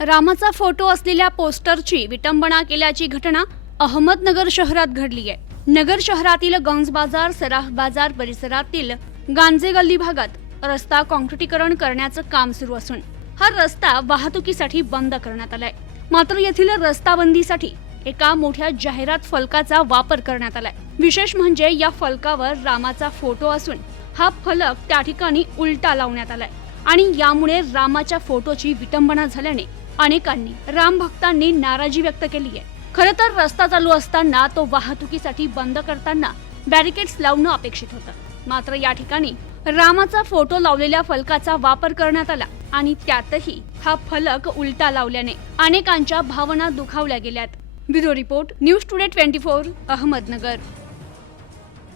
रामाचा फोटो असलेल्या पोस्टरची विटंबना केल्याची घटना अहमदनगर शहरात घडली आहे. नगर शहरातील गंज बाजार सराफ बाजार परिसरातील गांजे गल्ली भागात रस्ता काँक्रिटीकरण करण्याचं काम सुरू असून हा रस्ता वाहतुकीसाठी बंद करण्यात आलाय. मात्र येथील रस्ता बंदीसाठी एका मोठ्या जाहिरात फलकाचा वापर करण्यात आलाय. विशेष म्हणजे या फलकावर रामाचा फोटो असून हा फलक त्या ठिकाणी उलटा लावण्यात आलाय आणि यामुळे रामाच्या फोटोची विटंबना झाल्याने अनेकांनी राम भक्तांनी नाराजी व्यक्त केली आहे. खरं तर रस्ता चालू असताना तो वाहतुकीसाठी बंद करताना बॅरिकेड्स लावणं अपेक्षित होतं. मात्र या ठिकाणी रामाचा फोटो लावलेल्या फलकाचा वापर करण्यात आला आणि त्यातही हा फलक उलटा लावल्याने अनेकांच्या भावना दुखावल्या गेल्यात. Bureau report news today twenty four Ahmednagar.